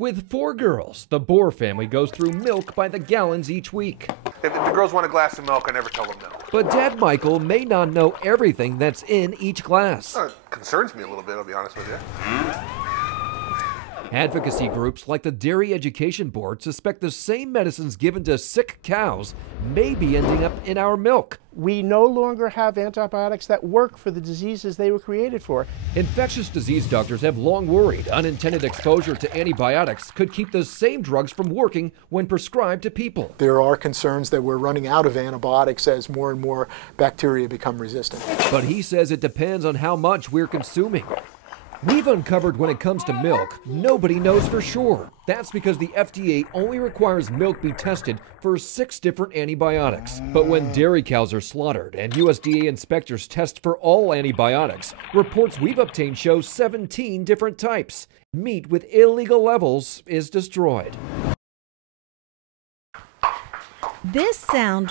With 4 girls, the Bohr family goes through milk by the gallons each week. If the girls want a glass of milk, I never tell them no. But Dad Michael may not know everything that's in each glass. It concerns me a little bit, I'll be honest with you. Advocacy groups like the Dairy Education Board suspect the same medicines given to sick cows may be ending up in our milk. We no longer have antibiotics that work for the diseases they were created for. Infectious disease doctors have long worried unintended exposure to antibiotics could keep those same drugs from working when prescribed to people. There are concerns that we're running out of antibiotics as more and more bacteria become resistant. But he says it depends on how much we're consuming. We've uncovered when it comes to milk, nobody knows for sure. That's because the FDA only requires milk be tested for 6 different antibiotics. But when dairy cows are slaughtered and USDA inspectors test for all antibiotics, reports we've obtained show 17 different types. Meat with illegal levels is destroyed. This sound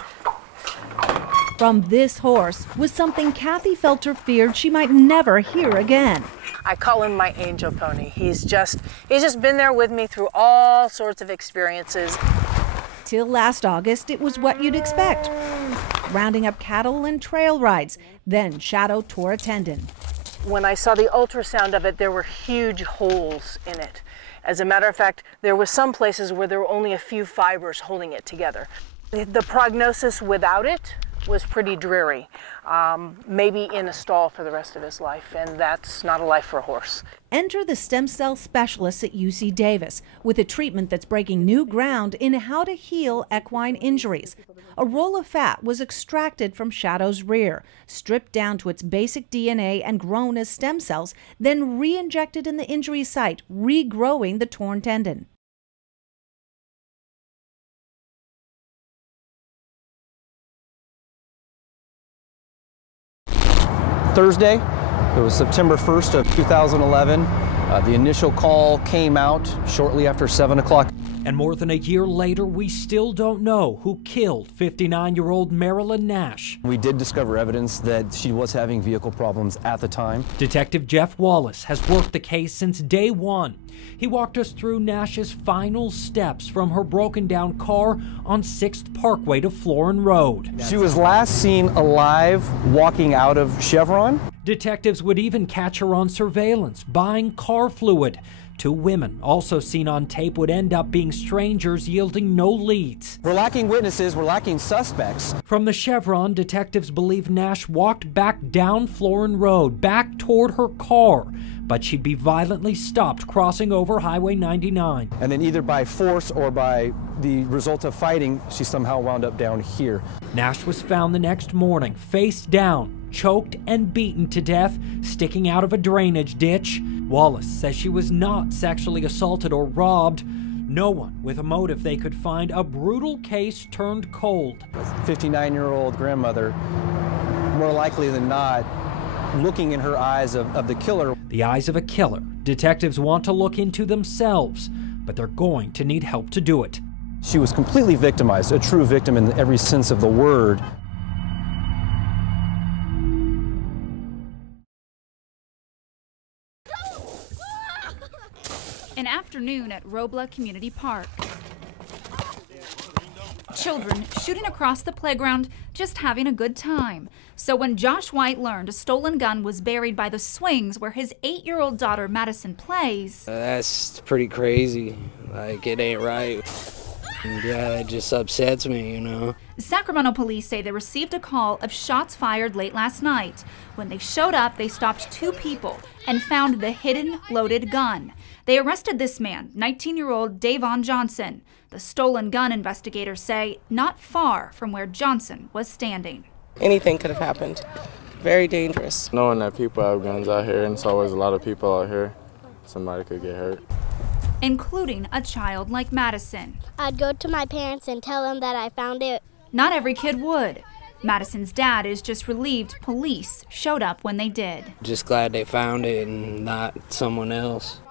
from this horse was something Kathy Felter feared she might never hear again. I call him my angel pony. He's just been there with me through all sorts of experiences. Till last August, it was what you'd expect. Rounding up cattle and trail rides. Then Shadow tore a tendon. When I saw the ultrasound of it, there were huge holes in it. As a matter of fact, there were some places where there were only a few fibers holding it together. The prognosis without it was pretty dreary. Maybe in a stall for the rest of his life, and that's not a life for a horse. Enter the stem cell specialists at UC Davis with a treatment that's breaking new ground in how to heal equine injuries. A roll of fat was extracted from Shadow's rear, stripped down to its basic DNA and grown as stem cells, then re-injected in the injury site, regrowing the torn tendon. Thursday, it was September 1st of 2011. The initial call came out shortly after 7 o'clock. And more than a year later, we still don't know who killed 59-year-old Marilyn Nash. We did discover evidence that she was having vehicle problems at the time. Detective Jeff Wallace has worked the case since day one. He walked us through Nash's final steps from her broken-down car on 6th Parkway to Florin Road. She was last seen alive walking out of Chevron. Detectives would even catch her on surveillance, buying car fluid. 2 women, also seen on tape, would end up being strangers, yielding no leads. We're lacking witnesses, we're lacking suspects. From the Chevron, detectives believe Nash walked back down Florin Road, back toward her car, but she'd be violently stopped crossing over Highway 99. And then either by force or by the result of fighting, she somehow wound up down here. Nash was found the next morning, face down, choked and beaten to death, sticking out of a drainage ditch. Wallace says she was not sexually assaulted or robbed. No one with a motive they could find. A brutal case turned cold. 59-year-old grandmother, more likely than not, looking in her eyes of the killer. The eyes of a killer. Detectives want to look into themselves, but they're going to need help to do it. She was completely victimized, a true victim in every sense of the word. An afternoon at Robla Community Park. Children shooting across the playground, just having a good time. So when Josh White learned a stolen gun was buried by the swings where his 8-year-old daughter Madison plays. That's pretty crazy. Like, it ain't right. And yeah, it just upsets me, you know. Sacramento police say they received a call of shots fired late last night. When they showed up, they stopped 2 people and found the hidden loaded gun. They arrested this man, 19-year-old Davon Johnson. The stolen gun investigators say not far from where Johnson was standing. Anything could have happened. Very dangerous. Knowing that people have guns out here, and it's always a lot of people out here, somebody could get hurt. Including a child like Madison. I'd go to my parents and tell them that I found it. Not every kid would. Madison's dad is just relieved police showed up when they did. Just glad they found it and not someone else.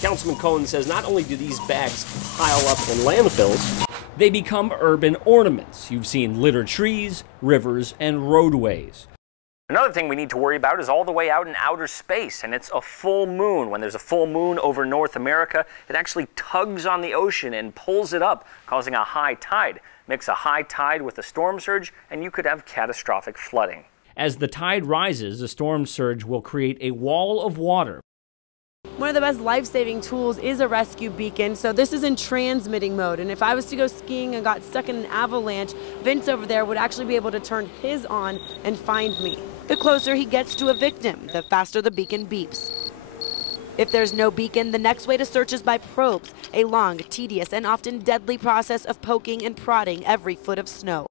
Councilman Cohen says not only do these bags pile up in landfills, they become urban ornaments. You've seen littered trees, rivers, and roadways. Another thing we need to worry about is all the way out in outer space, and it's a full moon. When there's a full moon over North America, it actually tugs on the ocean and pulls it up, causing a high tide. Mix a high tide with a storm surge, and you could have catastrophic flooding. As the tide rises, the storm surge will create a wall of water. One of the best life-saving tools is a rescue beacon, so this is in transmitting mode, and if I was to go skiing and got stuck in an avalanche, Vince over there would actually be able to turn his on and find me. The closer he gets to a victim, the faster the beacon beeps. If there's no beacon, the next way to search is by probes, a long, tedious, and often deadly process of poking and prodding every foot of snow.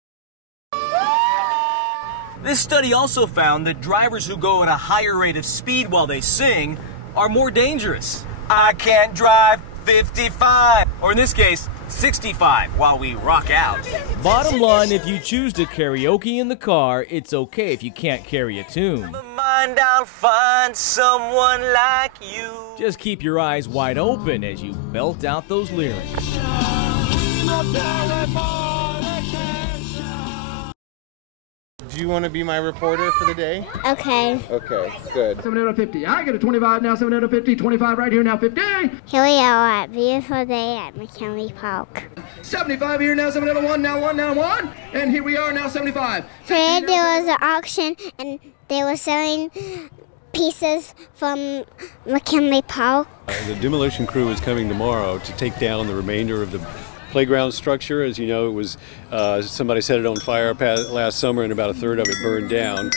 This study also found that drivers who go at a higher rate of speed while they sing are more dangerous. I can't drive 55, or in this case, 65, while we rock out. Bottom line, if you choose to karaoke in the car, it's okay if you can't carry a tune. Mind, I'll find someone like you. Just keep your eyes wide open as you belt out those lyrics. Do you want to be my reporter for the day? Okay. Okay, good. 7 out of 50. I get a 25 now, 7 out of 50, 25 right here now, 50. Here we are at beautiful day at McKinley Park. 75 here now, 7 out of 1 now, 1 now, 1. And here we are now, 75. Today there was an auction and they were selling pieces from McKinley Park. The demolition crew is coming tomorrow to take down the remainder of the playground structure. As you know, it was somebody set it on fire last summer and about a third of it burned down.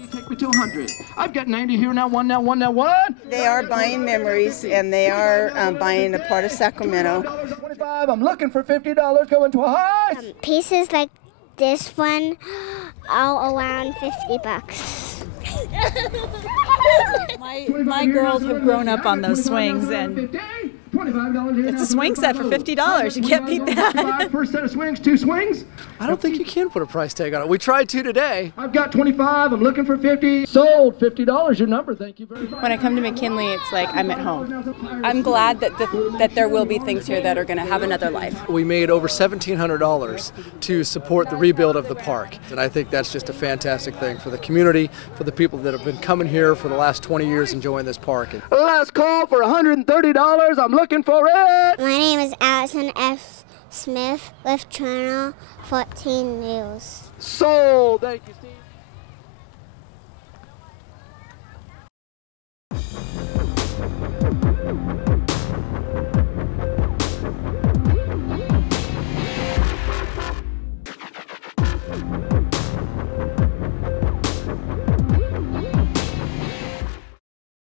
You take me to 100. I've got 90 here now, 1 now, 1 now, 1. They are buying memories and they are buying a part of Sacramento. 25. I'm looking for $50 going to a high. Pieces like this one, all around 50 bucks. My girls have grown up on those swings, and it's a swing set for $50. You can't beat that. First set of swings, 2 swings. I don't think you can put a price tag on it. We tried to today. I've got 25. I'm looking for 50. Sold. $50. Your number. Thank you very much. When I come to McKinley, it's like I'm at home. I'm glad that there will be things here that are going to have another life. We made over $1,700 to support the rebuild of the park, and I think that's just a fantastic thing for the community, for the people that have been coming here for the last 20 years enjoying this park. Last call for $130. I'm looking for it. My name is Allison F. Smith with Channel 14 News. Sold. Thank you, Steve.